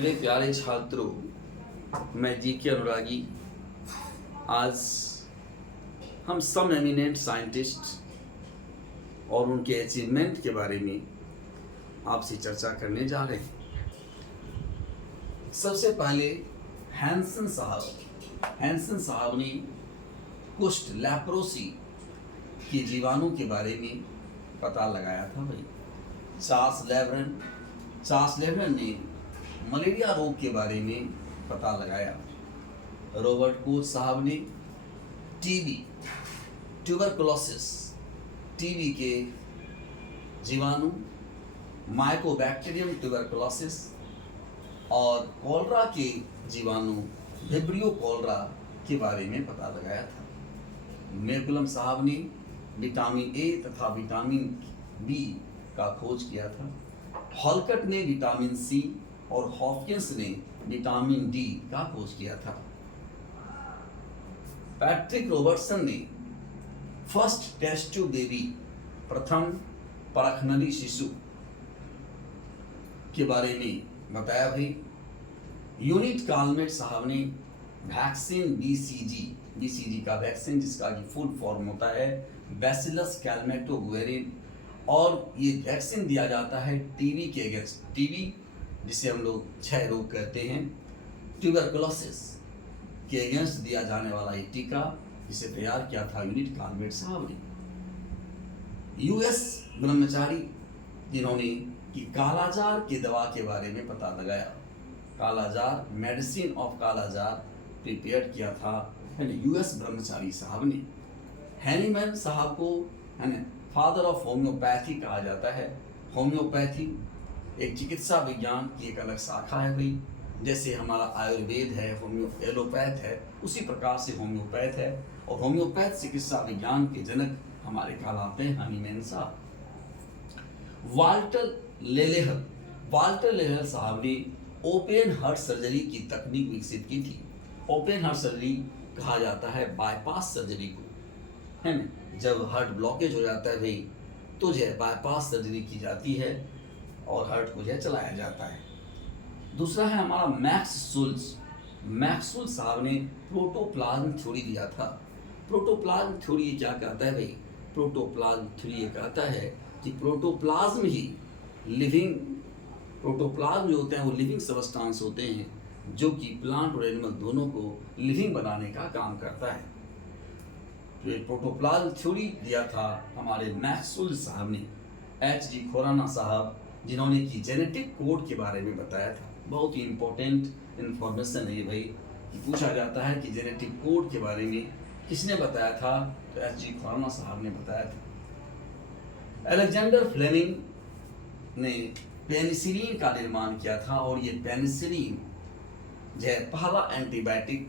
मेरे प्यारे छात्रों, मैं जी के अनुरागी। आज हम सम एमिनेंट साइंटिस्ट और उनके अचीवमेंट के बारे में आपसे चर्चा करने जा रहे हैं। सबसे पहले हैंसन साहब ने कुष्ठ लैप्रोसी के जीवाणु के बारे में पता लगाया था भाई। चार्ल्स लेवरन ने मलेरिया रोग के बारे में पता लगाया। रॉबर्ट कोच साहब ने ट्यूबरकुलोसिस टीबी के जीवाणु माइकोबैक्टीरियम ट्यूबरकुलोसिस और कॉलरा के जीवाणु विब्रियो कॉलरा के बारे में पता लगाया था। मैकुलम साहब ने विटामिन ए तथा विटामिन बी का खोज किया था। हॉलकट ने विटामिन सी और हॉपकिंस ने विटामिन डी का खोज किया था। पैट्रिक रॉबर्टसन ने फर्स्ट टेस्ट ट्यूब बेबी, प्रथम परखनली शिशु के बारे में बताया भाई। यूनिट कालमेट साहब ने वैक्सीन बीसीजी का वैक्सीन, जिसका की फुल फॉर्म होता है बैसिलस कैलमेटोगुएरिन, और ये वैक्सीन दिया जाता है टीबी के अगेंस्ट। टीबी जिसे हम लोग क्षय रोग कहते हैं, ट्यूबरकुलोसिस के अगेंस्ट दिया जाने वाला ये टीका, जिसे तैयार किया था यूनिट कालमेट साहब ने। यूएस ब्रह्मचारी जिन्होंने कि कालाजार की दवा के बारे में पता लगाया। कालाजार, मेडिसिन ऑफ कालाजार प्रिपेयर किया था यूएस ब्रह्मचारी साहब ने। हैनीमैन साहब को फादर ऑफ होम्योपैथी कहा जाता है। होम्योपैथी एक चिकित्सा विज्ञान की एक अलग शाखा है भाई। जैसे हमारा आयुर्वेद है, एलोपैथ है, उसी प्रकार से होम्योपैथ है। और होम्योपैथ चिकित्सा विज्ञान के जनक हमारे कहलाते हैं हैनीमैन साहब। वाल्टर लेहर साहब ने ओपन हार्ट सर्जरी की तकनीक विकसित की थी। ओपन हार्ट सर्जरी कहा जाता है बाईपास सर्जरी को, है ना। जब हार्ट ब्लॉकेज हो जाता है भाई, तो जो है बाईपास सर्जरी की जाती है और हार्ट को जो है चलाया जाता है। दूसरा है हमारा मैक्सवेल साहब ने प्रोटोप्लाज्म थ्योरी दिया था। प्रोटोप्लाज्म थ्योरी ये क्या कहता है भाई? प्रोटोप्लाज्म थ्योरी ये कहता है कि प्रोटोप्लाज्म जो होते हैं वो लिविंग सबस्टांस होते हैं, जो कि प्लांट और एनिमल दोनों को लिविंग बनाने का काम करता है। तो प्रोटोप्लाज्म थ्योरी दिया था हमारे मैक्सवेल साहब ने। H.G. खुराना साहब, जिन्होंने कि जेनेटिक कोड के बारे में बताया था। बहुत ही इंपॉर्टेंट इंफॉर्मेशन है ये भाई, कि पूछा जाता है कि जेनेटिक कोड के बारे में किसने बताया था, तो H.G. खुराना साहब ने बताया था। अलेक्जेंडर फ्लेमिंग ने पेनिसिलिन का निर्माण किया था, और ये पेनिसिलिन जो है पहला एंटीबायोटिक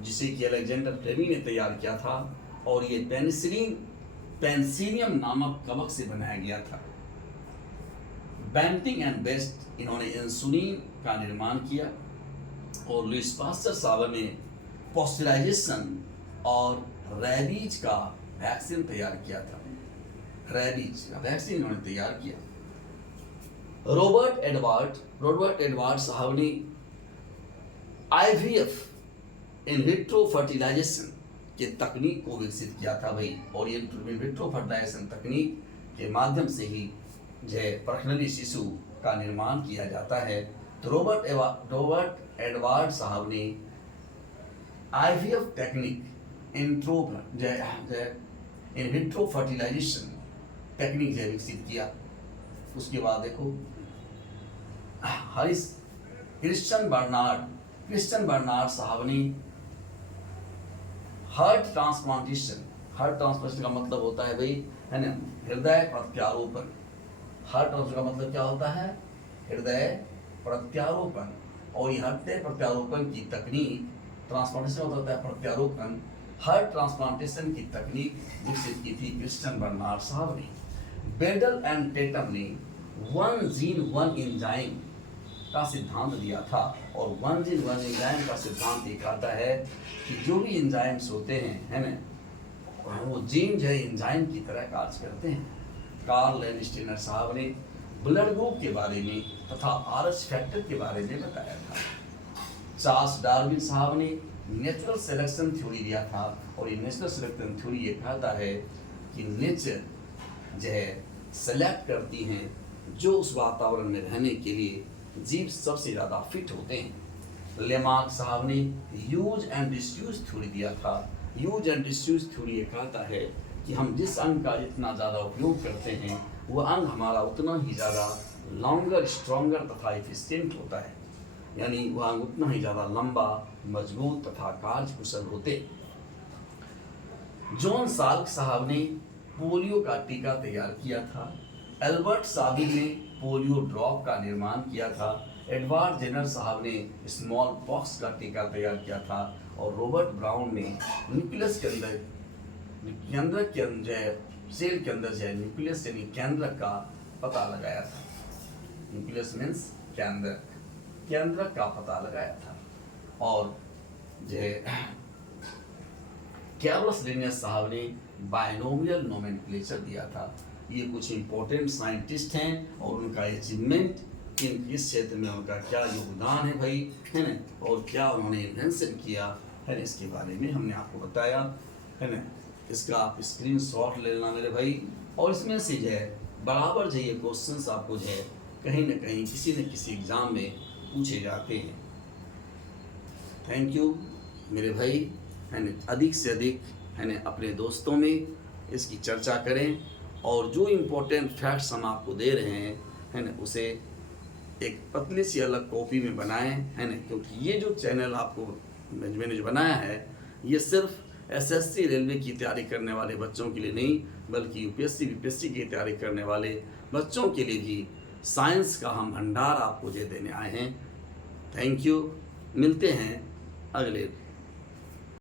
जिसे कि अलेक्जेंडर फ्लेमिंग ने तैयार किया था, और ये पेनिसिलिन पेनिसिलियम नामक कवक से बनाया गया था। बेंटिंग एंड बेस्ट, इन्होंने इंसुलिन का निर्माण किया। और लुइस पास्चर साहब ने पॉस्चराइजेशन और रैबीज का वैक्सीन तैयार किया था। रैबीज का वैक्सीन इन्होंने तैयार किया। रॉबर्ट एडवर्ड साहब ने IVF इन विट्रो फर्टिलाइजेशन के तकनीक को विकसित किया था भाई। और ये इन विट्रो फर्टिलाइजेशन तकनीक के माध्यम से ही जो है प्रखनली शिशु का निर्माण किया जाता है। तो रॉबर्ट एडवर्ड साहब ने IVF technique in vitro fertilisation technique जो विकसित किया। उसके बाद देखो क्रिश्चियन बर्नार्ड साहब ने हार्ट ट्रांसप्लांटेशन का मतलब होता है भाई, है ना, हृदय प्रत्यारोपण। हार्ट ट्रांसप्लांटेशन का मतलब क्या होता है? हृदय प्रत्यारोपण। और ये हृदय प्रत्यारोपण की तकनीक, ट्रांसप्लांटेशन होता है प्रत्यारोपण, हार्ट ट्रांसप्लांटेशन की तकनीक विकसित की थी क्रिश्चियन बर्नार्ड साहब ने। बेडल एंड टेटम ने वन जीन वन एंजाइम का सिद्धांत दिया था। और वन जीन वन एंजाइम का सिद्धांत ये कहता है कि जो भी एंजाइम्स होते हैं, है ना, वो जीन जो है एंजाइम की तरह कार्य करते हैं। कार्ल लैंडस्टीनर साहब ने ब्लड ग्रुप के बारे में तथा आरएच फैक्टर के बारे में बताया था। चार्ल्स डार्विन साहब ने नेचुरल सिलेक्शन थ्योरी दिया था, और ये नेचुरल सिलेक्शन थ्योरी ये कहता है कि नेचर जो है सेलेक्ट करती हैं जो उस वातावरण में रहने के लिए जीव सबसे ज़्यादा फिट होते हैं। लेमार्क साहब ने यूज एंड डिसयूज थ्योरी दिया था। यूज एंड डिसयूज थ्योरी ये कहता है कि हम जिस अंग का जितना ज़्यादा उपयोग करते हैं वह अंग हमारा उतना ही ज़्यादा लॉन्गर, स्ट्रॉन्गर तथा एफिशिएंट होता है, यानी वह अंग उतना ही ज़्यादा लंबा, मजबूत तथा कार्यकुशल होते। जॉन साल्क साहब ने पोलियो का टीका तैयार किया था। एल्बर्ट साबिन ने पोलियो ड्रॉप का निर्माण किया था। एडवर्ड जेनर साहब ने स्मॉल पॉक्स का टीका तैयार किया था, और रॉबर्ट ब्राउन ने न्यूक्लियस के अंदर केंद्रक के अंदर सेल के अंदर जो है न्यूक्लियस यानी केंद्रक का पता लगाया था। न्यूक्लियस मीन्स केंद्रक, केंद्रक का पता लगाया था। और जो है कैरोलस लिनियस साहब ने बायनोमियल नोमेनक्लेचर दिया था। ये कुछ इंपॉर्टेंट साइंटिस्ट हैं और उनका अचीवमेंट इस क्षेत्र में उनका क्या योगदान है भाई, है ना, और क्या उन्होंने इन्वेंशन किया है ना, इसके बारे में हमने आपको बताया, है ना। इसका आप स्क्रीनशॉट ले लेना मेरे भाई, और इसमें से जो है बराबर जो ये क्वेश्चंस आपको जो है कहीं ना कहीं किसी न किसी एग्ज़ाम में पूछे जाते हैं। थैंक यू मेरे भाई, है ना। अधिक से अधिक है ना अपने दोस्तों में इसकी चर्चा करें, और जो इम्पोर्टेंट फैक्ट्स हम आपको दे रहे हैं है ना उसे एक पतली सी अलग कॉपी में बनाएं, है ना, क्योंकि ये जो चैनल आपको मैंने जो बनाया है ये सिर्फ एसएससी रेलवे की तैयारी करने वाले बच्चों के लिए नहीं, बल्कि यूपीएससी बीपीएससी की तैयारी करने वाले बच्चों के लिए भी साइंस का हम भंडार आपको ये देने आए हैं। थैंक यू, मिलते हैं अगले